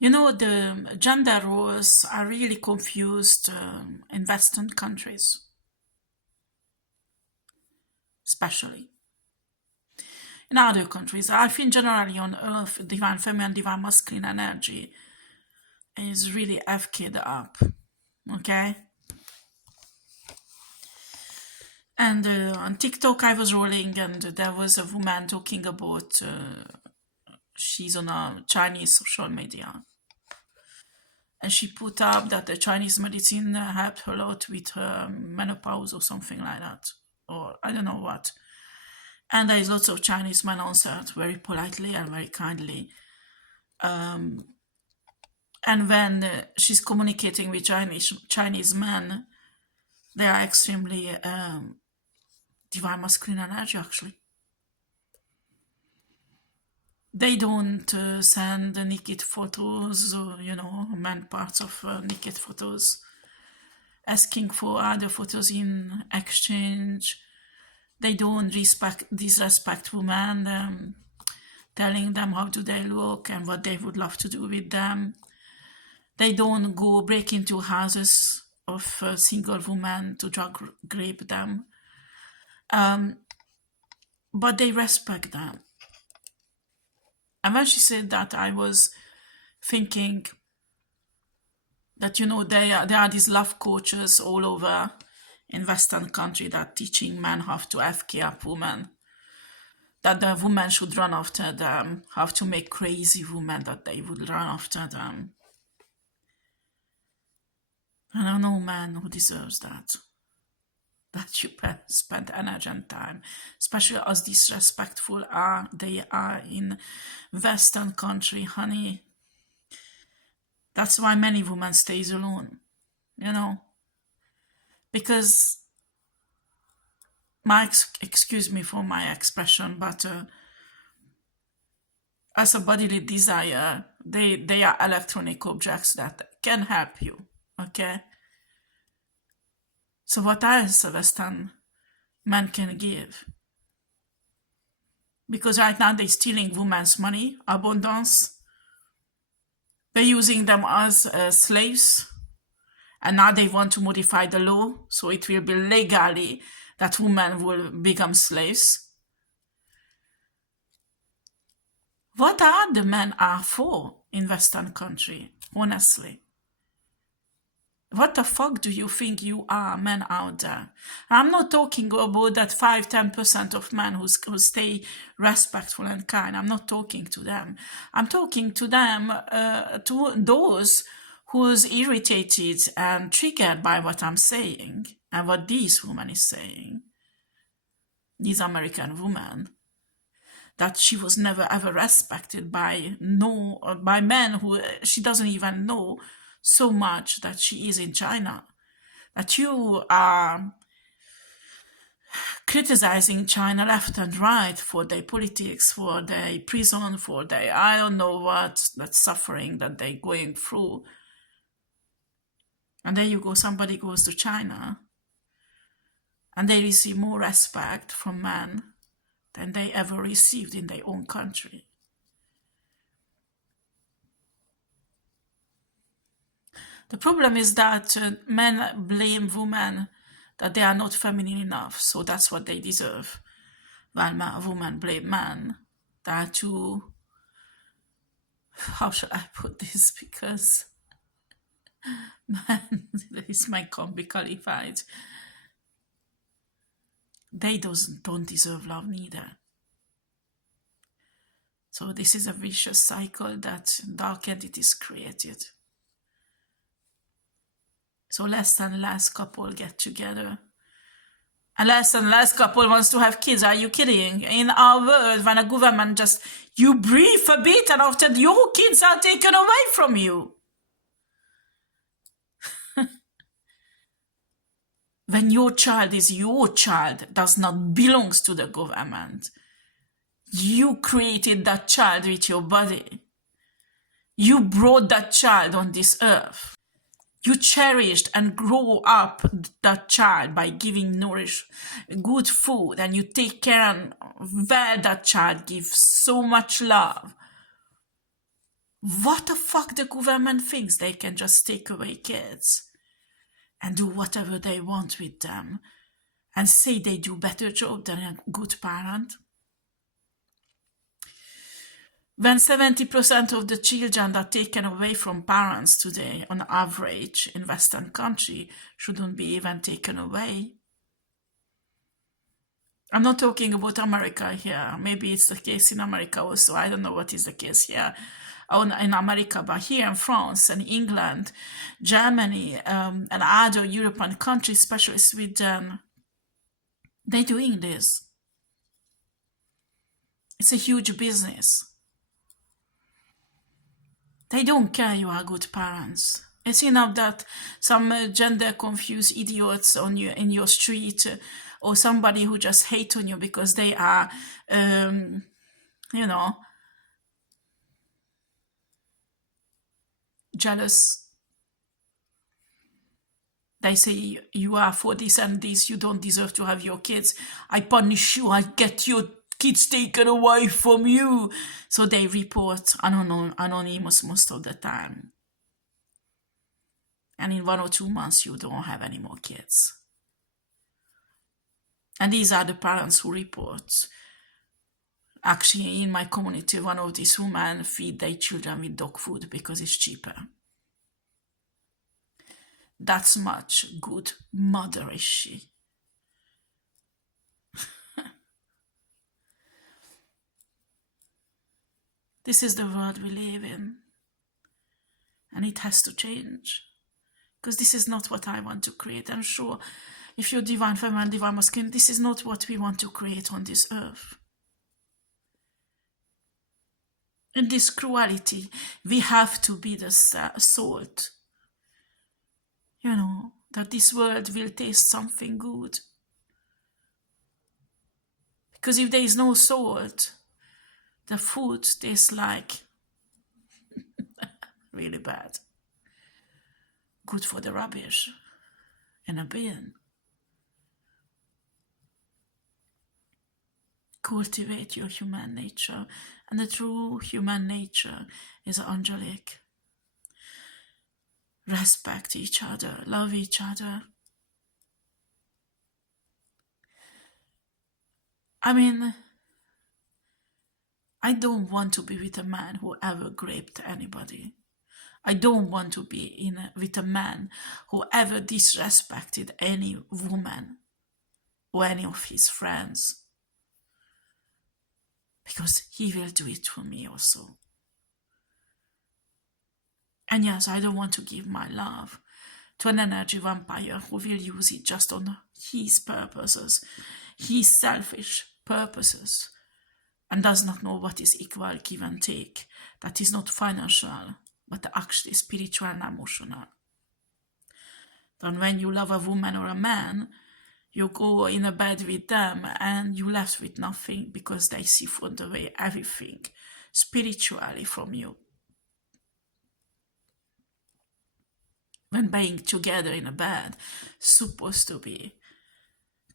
The gender roles are really confused in Western countries, especially. In other countries, I think generally on Earth, divine feminine, divine masculine energy is really FK'd up. Okay? And on TikTok, I was rolling, and there was a woman talking about she's on a Chinese social media. And she put up that the Chinese medicine helped her a lot with her menopause or something like that. Or I don't know what. And there is lots of Chinese men answered very politely and very kindly. And when she's communicating with Chinese men, they are extremely divine masculine energy, actually. They don't send naked photos, men parts of naked photos, asking for other photos in exchange. They don't disrespect women, telling them how do they look and what they would love to do with them. They don't go break into houses of single women to drug rape them. But they respect them. And when she said that, I was thinking that, there are these love coaches all over in Western country that teaching men how to FK up women. That the women should run after them, how to make crazy women that they would run after them. I don't know man who deserves that. That you spend energy and time, especially as disrespectful they are in Western country, honey. That's why many women stays alone, because excuse me for my expression, but as a bodily desire, they are electronic objects that can help you, okay? So what else a Western man can give? Because right now they're stealing women's money, abundance. They're using them as slaves. And now they want to modify the law so it will be legally that women will become slaves. What are the men are for in Western country, honestly? What the fuck do you think you are, men out there? I'm not talking about that 5-10% of men who stay respectful and kind. I'm not talking to them. I'm talking to them, to those who's irritated and triggered by what I'm saying and what this woman is saying. This American woman. That she was never ever respected by men who she doesn't even know so much that she is in China. That you are criticizing China left and right for their politics, for their prison, for their I don't know what, that suffering that they're going through. And there you go, somebody goes to China and they receive more respect from men than they ever received in their own country. The problem is that men blame women that they are not feminine enough, so that's what they deserve. While women blame men that too. How shall I put this? Because man, this might be qualified. They don't deserve love neither. So this is a vicious cycle that dark entities created. So less and less couple get together. And less couple wants to have kids. Are you kidding? In our world, when a government just, you breathe a bit and after your kids are taken away from you. When your child is your child, does not belongs to the government. You created that child with your body. You brought that child on this earth. You cherished and grow up that child by giving good food, and you take care and where that child gives so much love. What the fuck the government thinks they can just take away kids and do whatever they want with them and say they do better job than a good parent? When 70% of the children are taken away from parents today, on average, in Western country, shouldn't be even taken away. I'm not talking about America here. Maybe it's the case in America also. I don't know what is the case here in America, but here in France and England, Germany, and other European countries, especially Sweden, they're doing this. It's a huge business. They don't care you are good parents. It's enough that some gender confused idiots on you in your street or somebody who just hate on you because they are, jealous. They say you are for this and this, you don't deserve to have your kids. I punish you, I get your kids taken away from you. So they report anonymous most of the time. And in 1 or 2 months, you don't have any more kids. And these are the parents who report. Actually, in my community, one of these women feed their children with dog food because it's cheaper. That's much good mother is she. This is the world we live in. And it has to change. Because this is not what I want to create. I'm sure if you're divine feminine, divine masculine, this is not what we want to create on this earth. In this cruelty, we have to be the salt. That this world will taste something good. Because if there is no salt, the food tastes like really bad. Good for the rubbish in a bin. Cultivate your human nature. And the true human nature is angelic. Respect each other, love each other. I mean, I don't want to be with a man who ever raped anybody. I don't want to be with a man who ever disrespected any woman or any of his friends. Because he will do it for me also. And yes, I don't want to give my love to an energy vampire who will use it just on his purposes, his selfish purposes, and does not know what is equal give and take. That is not financial, but actually spiritual and emotional. Then when you love a woman or a man, you go in a bed with them and you left with nothing because they siphoned away everything spiritually from you. When being together in a bed, supposed to be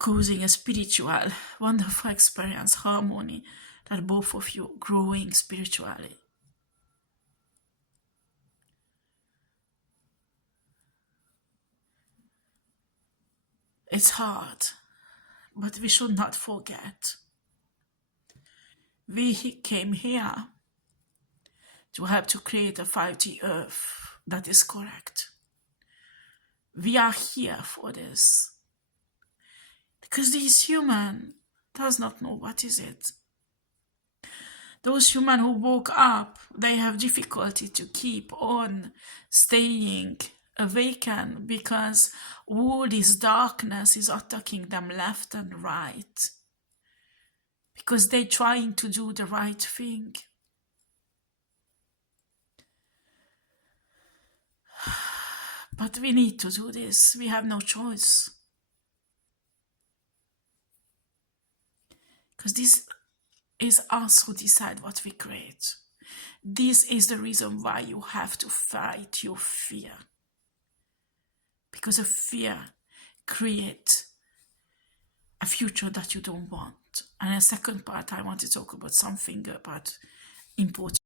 causing a spiritual, wonderful experience, harmony, that both of you growing spiritually. It's hard, but we should not forget. We came here to help to create a 5D Earth that is correct. We are here for this. Because this human does not know what is it. Those humans who woke up, they have difficulty to keep on staying awakened because all this darkness is attacking them left and right. Because they're trying to do the right thing. But we need to do this. We have no choice. Because this is us who decide what we create. This is the reason why you have to fight your fear. Because a fear creates a future that you don't want. And in the second part, I want to talk about something about important.